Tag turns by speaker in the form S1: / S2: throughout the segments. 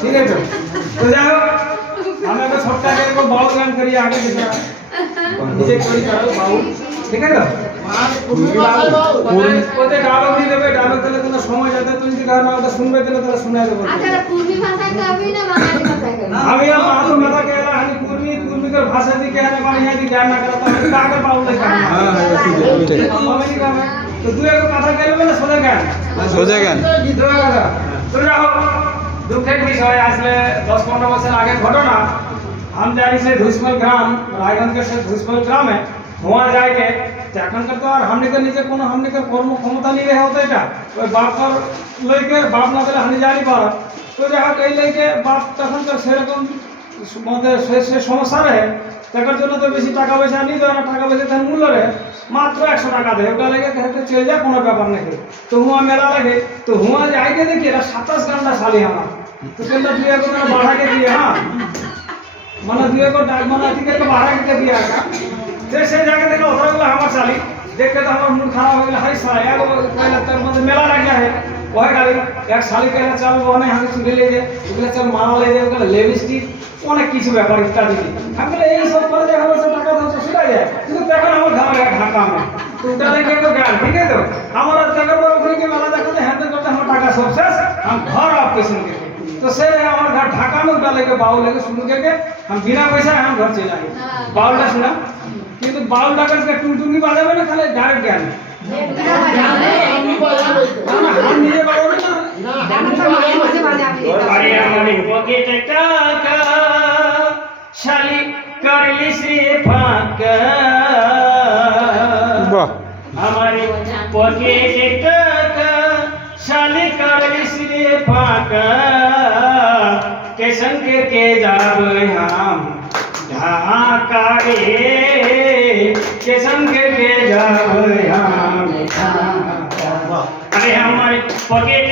S1: ঠিক আছে তো গান করি আগে নিজে করি কারও ঠিক আছে সময় যাতে শুনবে তাহলে শুনে আমি আর মাতো মাথা কেলা হানি কুর্মি কুর্মিकर भाषा दी कहने वाली है दी ज्ञान ना करता है कागे बाउल ले कहना
S2: হ্যাঁ হ্যাঁ ঠিক আছে ঠিক আছে।
S1: আমেরিকা में तो দুই এক কথা কেলবে না সোজা জ্ঞান
S2: সোজা জ্ঞান
S1: দুই কথা তো যাও দুঃখের বিষয় আসলে দশ পনেরো বছর আগে ঘটনা हम जा रही से धुसमल ग्राम रायगंज के से धुसमल ग्राम है वहाँ जाके तो এখনকার তো আর हमने के नीचे কোনো हमने के কর্ম ক্ষমতা नहीं रहे होता এটা ওই বাপর লইকে বাপ না দিলে হানি জানি পারা তো যাই হোক এই লইকে বাপ তখনকার সেরকম মধ্যে সে সমস্যা রহে টাকার জন্য তো বেশি টাকা পয়সা নিয়ে দেয় না টাকা পয়সা তার মূল্য রহে মাত্র একশো টাকা দেয়। ওটা লেগে দেখতে চলে যায় কোনো ব্যাপার নেই। তো হুয়া মেলা লাগে। তো হুয়া যাইকে দেখি, এরা সাতাশ ঘণ্টা শালি আমার। তো সেটা দুই এক বাড়াকে দিয়ে হ্যাঁ? মানে দুই এক ডাক মানে আছে, বাড়াকে দিয়ে রাখা যে সে জায়গা থেকে ওটাগুলো আমার শালি, দেখতে তো আমার মুড খারাপ হয়ে গেল, হাই শালা, এক তার মধ্যে মেলা লাগ কয়েক আলি এক শালিক একটা চাল মনে হাঁড়ি চুড়ে লেগে ওগুলো চাল মালা লেগে ওগুলো লেবিস্টিক অনেক কিছু ব্যাপার ইত্যাদি। আমি বলে, এই সব করে দেখা যাচ্ছে, টাকা দাম সেটা যায়। কিন্তু দেখেন আমার ঘামে এক ঢাকা আমার। ওটা লেগে তো গান, ঠিক আছে তো? আমার দেখার পর ওখানে মেলা দেখাতে হ্যাঁ করতে আমার টাকা সব শেষ, আমি ঘর অফ পেশেন্টকে তো সে আমার ঘর ঢাকা মধ্যে ওটা লেগে বাউ লেগে শুনু থেকে আমি বিনা পয়সায় আমি ঘর চলে আসি। বাউলটা শুনে। কিন্তু বাউল টাকা টুনটুনি বাজাবে না, তাহলে ডাইরেক্ট জ্ঞান পকেটে টাকা শালি করলি সে ফাঁকা
S2: বাহ
S1: আমার পকেটে টাকা শালি করলি সে ফাঁকা কেসন के के जाबे हम ढाका रे केसन के के जाबे हम ढाका अरे हमारे पकेट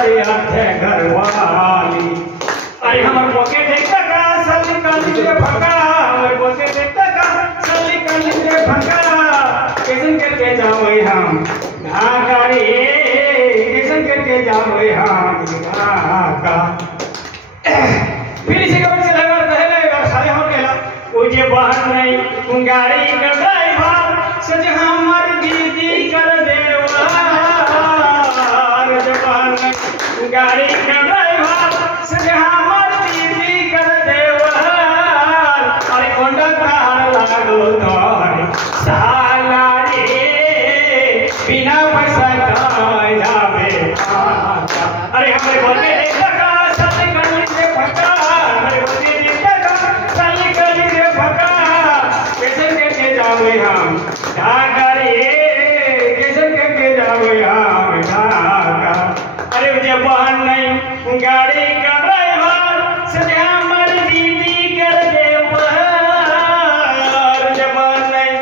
S1: लगी उतारे आथे घर वाली अरे हमार पॉकेट एक टका साली काली के भगा। हमार पॉकेट एक टका साली काली के भगा। कैसन करके जाओ हम ढाका रे कैसन करके जाओ हम ढाका फिर इसी का बच्चे लगा रहे और सारे हो गया। वो जे बाहर नहीं गाड़ी का Got it. वाहन नहीं, गाड़ी का ड्राइवर सजा मर्ज़ी दी कर दे पार जवान नहीं,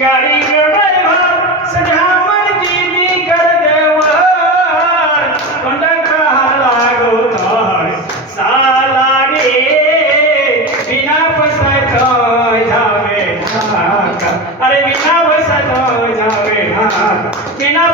S1: गाड़ी का ड्राइवर सजा मर्ज़ी दी कर दे पार बंदा कहा लागो तार साला रे बिना पसंद तो जावे हाँ अरे बिना पसंद तो जावे हाँ बिना